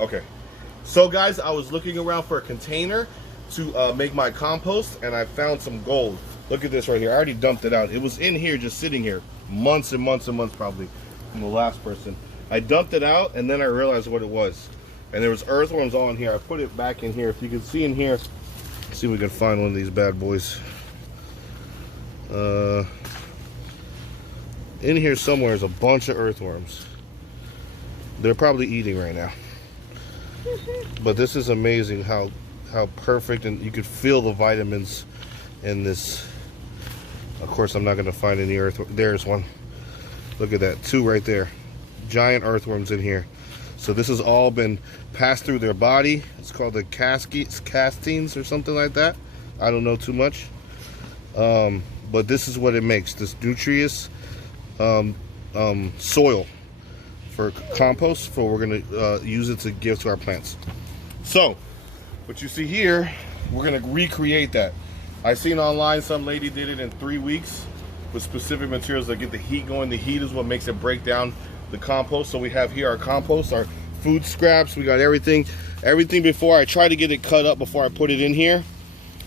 Okay. So guys, I was looking around for a container to make my compost, and I found some gold. Look at this right here. I already dumped it out. It was in here, just sitting here, months and months and months probably from the last person. I dumped it out, and then I realized what it was. And there was earthworms all in here. I put it back in here. If you can see in here, let's see if we can find one of these bad boys. In here somewhere is a bunch of earthworms. They're probably eating right now. But this is amazing how perfect, and you could feel the vitamins in this. Of course, I'm not going to find any earthworms. There's one. Look at that, 2 right there. Giant earthworms in here. So this has all been passed through their body. It's called the castings or something like that. I don't know too much. But this is what it makes, this nutritious soil for compost. For we're going to use it to give to our plants. So what you see here, we're going to recreate that. I seen online some lady did it in 3 weeks with specific materials that get the heat going. The heat is what makes it break down the compost. So we have here our compost, our food scraps. We got everything before. I try to get it cut up before I put it in here.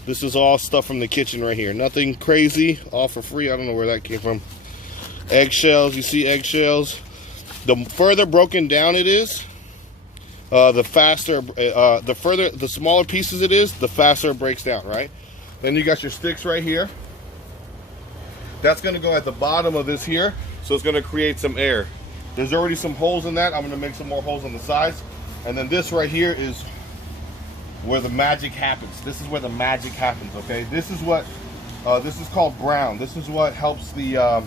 This is all stuff from the kitchen right here. Nothing crazy, all for free. I don't know where that came from. Eggshells, you see eggshells. The further broken down it is, the faster, the smaller pieces it is, the faster it breaks down, right? Then you got your sticks right here. That's gonna go at the bottom of this here, so it's gonna create some air. There's already some holes in that. I'm gonna make some more holes on the sides. And then this right here is where the magic happens. This is where the magic happens, okay? This is what, this is called brown. This is what helps the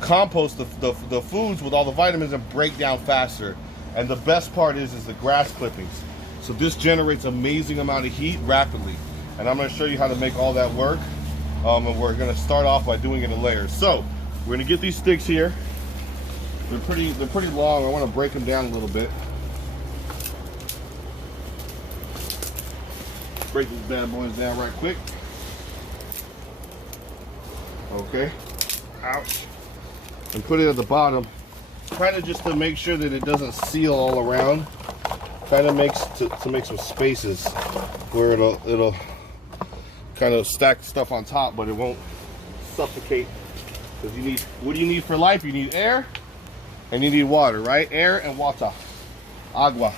compost, the foods with all the vitamins, and break down faster. And the best part is the grass clippings. So this generates amazing amount of heat rapidly. And I'm gonna show you how to make all that work. And we're gonna start off by doing it in layers. So we're gonna get these sticks here. They're pretty long. I wanna break them down a little bit. Break these bad boys down right quick. Okay. Ouch. And put it at the bottom. Kind of just to make sure that it doesn't seal all around. Kind of makes to make some spaces where it'll kind of stack stuff on top, but it won't suffocate. Because you need, what do you need for life? You need air and you need water, right? Air and water. Agua.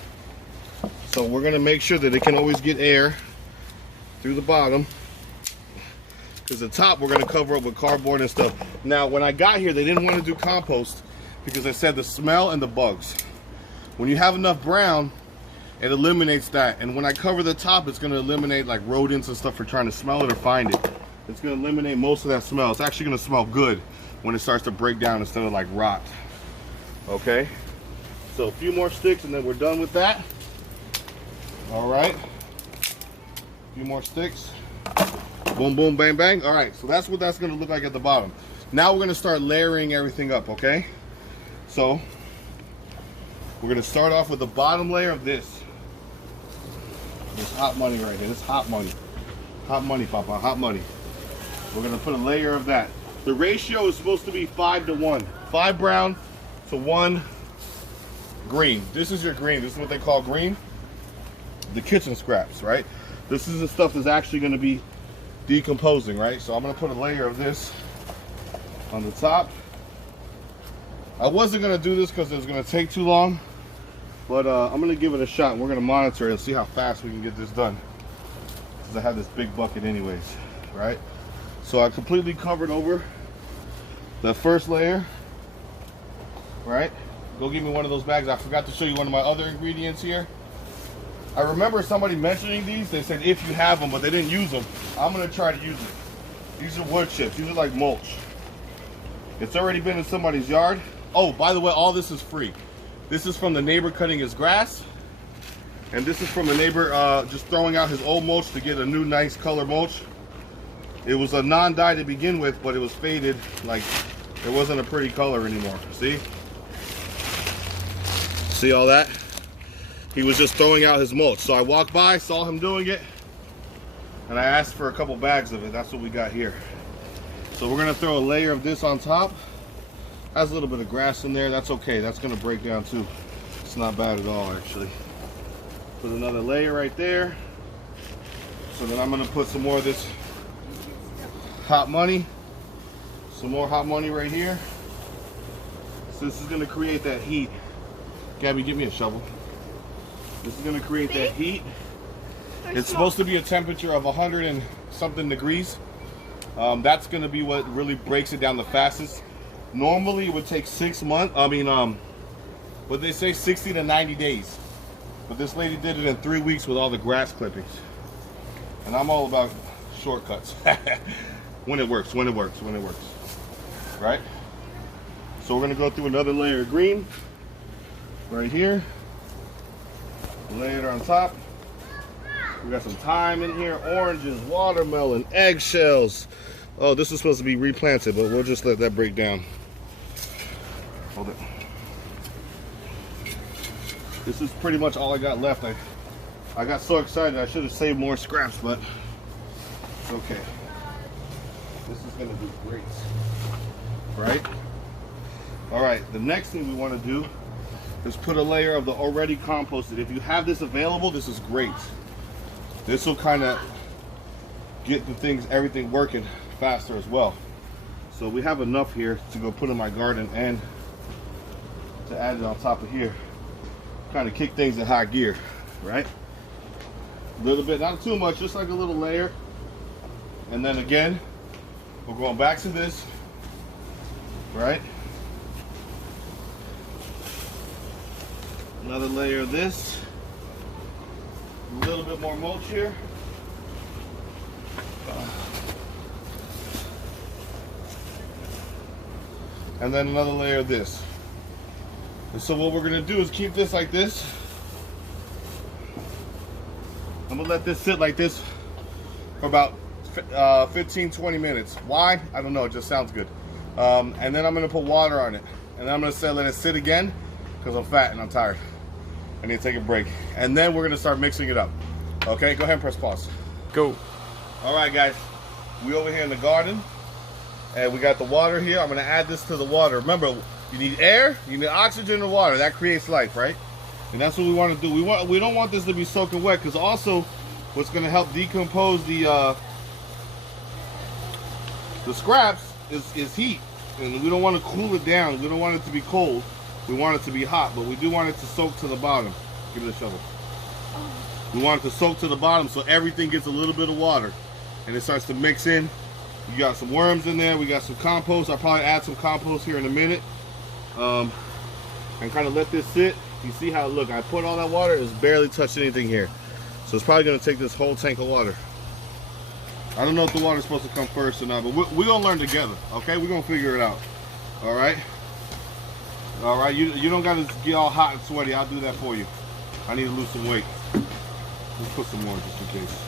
So we're gonna make sure that it can always get air through the bottom, because the top we're going to cover up with cardboard and stuff. Now when I got here, they didn't want to do compost because they said the smell and the bugs. When you have enough brown, it eliminates that. And when I cover the top, it's going to eliminate like rodents and stuff for trying to smell it or find it. It's going to eliminate most of that smell. It's actually going to smell good when it starts to break down instead of like rot. Okay, so a few more sticks and then we're done with that. All right. Few more sticks. Boom, boom, bang, bang. All right, so that's what that's going to look like at the bottom. Now we're going to start layering everything up, okay? So we're going to start off with the bottom layer of this. This hot money right here. This hot money. Hot money, Papa. Hot money. We're going to put a layer of that. The ratio is supposed to be 5 to 1. 5 brown to 1 green. This is your green. This is what they call green. The kitchen scraps, right? This is the stuff that's actually going to be decomposing, right? So I'm going to put a layer of this on the top. I wasn't going to do this because it was going to take too long, but I'm going to give it a shot. We're going to monitor it and see how fast we can get this done, because I have this big bucket anyways, right? So I completely covered over the first layer, right? Go give me one of those bags. I forgot to show you one of my other ingredients here. I remember somebody mentioning these. They said if you have them, but they didn't use them. I'm going to try to use it. These are wood chips. These are like mulch. It's already been in somebody's yard. Oh, by the way, all this is free. This is from the neighbor cutting his grass. And this is from the neighbor just throwing out his old mulch to get a new nice color mulch. It was a non-dye to begin with, but it was faded. Like, it wasn't a pretty color anymore. See? See all that? He was just throwing out his mulch. So I walked by, saw him doing it, and I asked for a couple bags of it. That's what we got here. So we're gonna throw a layer of this on top. Has a little bit of grass in there. That's okay. That's gonna break down too. It's not bad at all, actually. Put another layer right there. So then I'm gonna put some more of this hot money. Some more hot money right here. So this is gonna create that heat. Gabby, give me a shovel. This is gonna create that heat. It's supposed to be a temperature of 100 and something degrees. That's gonna be what really breaks it down the fastest. Normally it would take 6 months. What they say, 60 to 90 days. But this lady did it in 3 weeks with all the grass clippings. And I'm all about shortcuts. When it works, when it works, when it works. Right? So we're gonna go through another layer of green. Right here. Lay it on top. We got some thyme in here, oranges, watermelon, eggshells. Oh, this is supposed to be replanted, but we'll just let that break down. Hold it. This is pretty much all I got left. I got so excited I should have saved more scraps, but it's okay. This is gonna be great. Right? Alright, the next thing we want to do is put a layer of the already composted. If you have this available, this is great. This will kind of get everything working faster as well. So we have enough here to go put in my garden and to add it on top of here. Kind of kick things in high gear, right? A little bit, not too much, just like a little layer. And then again, we're going back to this, right? Another layer of this. A little bit more mulch here. And then another layer of this. And so what we're gonna do is keep this like this. I'm gonna let this sit like this for about 15-20 minutes. Why? I don't know, it just sounds good. And then I'm gonna put water on it. And then I'm gonna let it sit again because I'm fat and I'm tired. I need to take a break. And then we're gonna start mixing it up. Okay, go ahead and press pause. Go. All right, guys. We over here in the garden. And we got the water here. I'm gonna add this to the water. Remember, you need air, you need oxygen and water. That creates life, right? And that's what we want to do. We don't want this to be soaking wet, because also what's gonna help decompose the scraps is heat. And we don't want to cool it down. We don't want it to be cold. We want it to be hot, but we do want it to soak to the bottom. Give it a shovel. We want it to soak to the bottom so everything gets a little bit of water and it starts to mix in. You got some worms in there. We got some compost. I'll probably add some compost here in a minute. And kind of let this sit. You see how, look, I put all that water, it's barely touched anything here. So it's probably gonna take this whole tank of water. I don't know if the water's supposed to come first or not, but we're gonna learn together, okay? We're gonna figure it out, all right? All right, you don't gotta get all hot and sweaty. I'll do that for you. I need to lose some weight. Let's put some more just in case.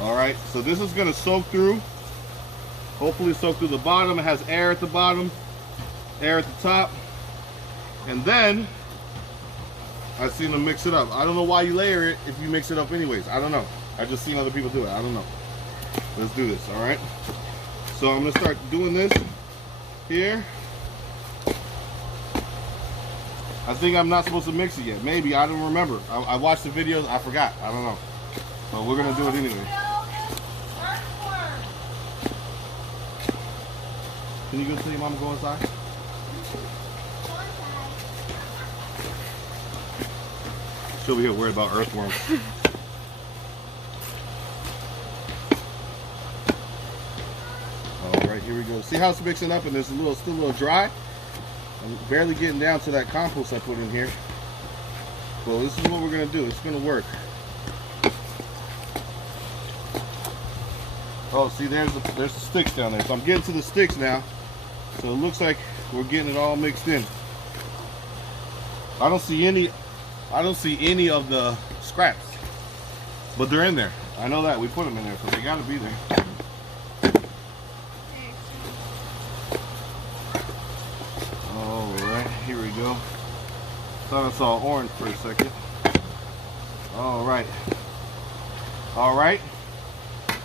All right, so this is gonna soak through. Hopefully soak through the bottom. It has air at the bottom, air at the top. And then, I've seen them mix it up. I don't know why you layer it if you mix it up anyways. I don't know. I've just seen other people do it. I don't know. Let's do this, all right? So I'm gonna start doing this here. I think I'm not supposed to mix it yet. Maybe, I don't remember. I watched the videos, I forgot. I don't know. But we're gonna do it anyway. Can you go tell your mama to go inside? She'll be here worried about earthworms. All right, here we go. See how it's mixing up and it's still a little dry? I'm barely getting down to that compost I put in here. Well, this is what we're gonna do. It's gonna work. Oh, see, there's the sticks down there. So I'm getting to the sticks now. So it looks like we're getting it all mixed in. I don't see any of the scraps, but they're in there. I know that. We put them in there, so they gotta be there. All right, here we go. Thought I saw orange for a second. All right. All right.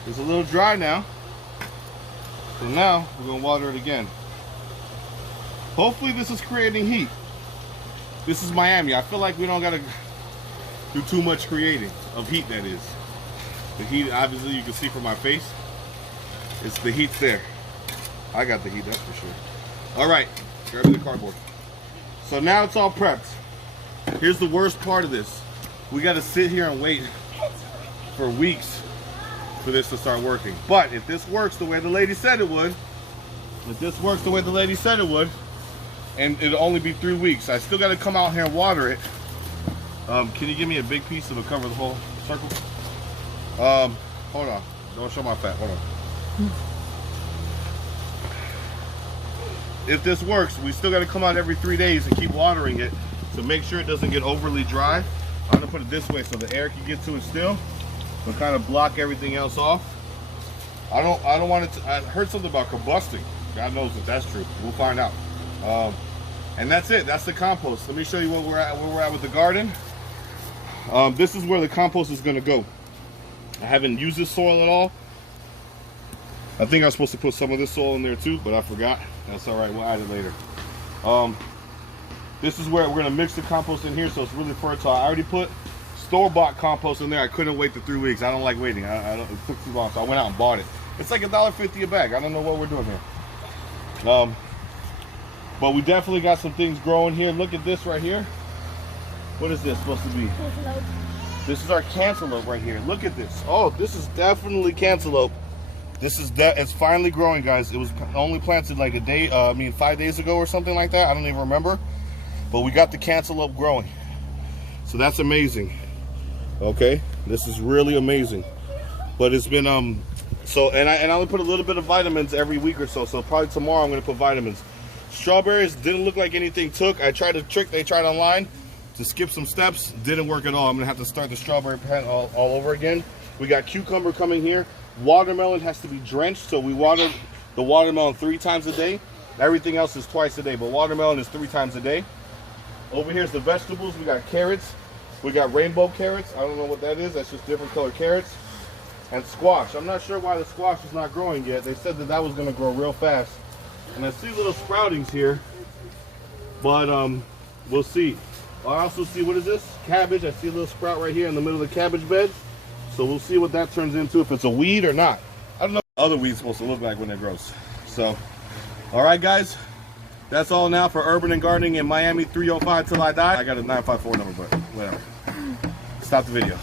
It's a little dry now. So now we're gonna water it again. Hopefully this is creating heat. This is Miami. I feel like we don't gotta do too much creating of heat. That is, the heat. Obviously, you can see from my face. It's the heat's there. I got the heat, that's for sure. All right, grab me the cardboard. So now it's all prepped. Here's the worst part of this. We got to sit here and wait for weeks for this to start working. But if this works the way the lady said it would, and it'll only be 3 weeks, I still got to come out here and water it. Can you give me a big piece of it, cover the whole circle? Hold on. Don't show my fat. Hold on. If this works, we still got to come out every 3 days and keep watering it to make sure it doesn't get overly dry. I'm gonna put it this way so the air can get to it still, but kind of block everything else off. I don't want it to. I heard something about combusting. God knows if that's true. We'll find out. And that's it. That's the compost. Let me show you where we're at with the garden. This is where the compost is gonna go. I haven't used this soil at all. I think I was supposed to put some of this soil in there too, but I forgot. That's all right, we'll add it later. This is where we're gonna mix the compost in here so it's really fertile. I already put store-bought compost in there. I couldn't wait the 3 weeks. I don't like waiting. It took too long, so I went out and bought it. It's like $1.50 a bag. I don't know what we're doing here. But we definitely got some things growing here. Look at this right here. What is this supposed to be? Cantaloupe. This is our cantaloupe right here. Look at this. Oh, this is definitely cantaloupe. It's finally growing, guys. It was only planted like 5 days ago or something like that. I don't even remember. But we got the cantaloupe growing. So that's amazing. Okay, this is really amazing. But it's been and I only put a little bit of vitamins every week or so. So probably tomorrow I'm gonna put vitamins. Strawberries didn't look like anything took. I tried a trick they tried online to skip some steps. Didn't work at all. I'm gonna have to start the strawberry plant all over again. We got cucumber coming here. Watermelon has to be drenched, so we water the watermelon 3 times a day. Everything else is twice a day, but watermelon is 3 times a day. Over here's the vegetables. We got carrots. We got rainbow carrots. I don't know what that is. That's just different color carrots. And squash. I'm not sure why the squash is not growing yet. They said that was going to grow real fast. And I see little sproutings here, but we'll see. I also see, what is this? Cabbage. I see a little sprout right here in the middle of the cabbage bed. So we'll see what that turns into, if it's a weed or not. I don't know what other weed's supposed to look like when it grows. So, all right, guys. That's all now for Urban and Gardening in Miami, 305 till I die. I got a 954 number, but whatever. Stop the video.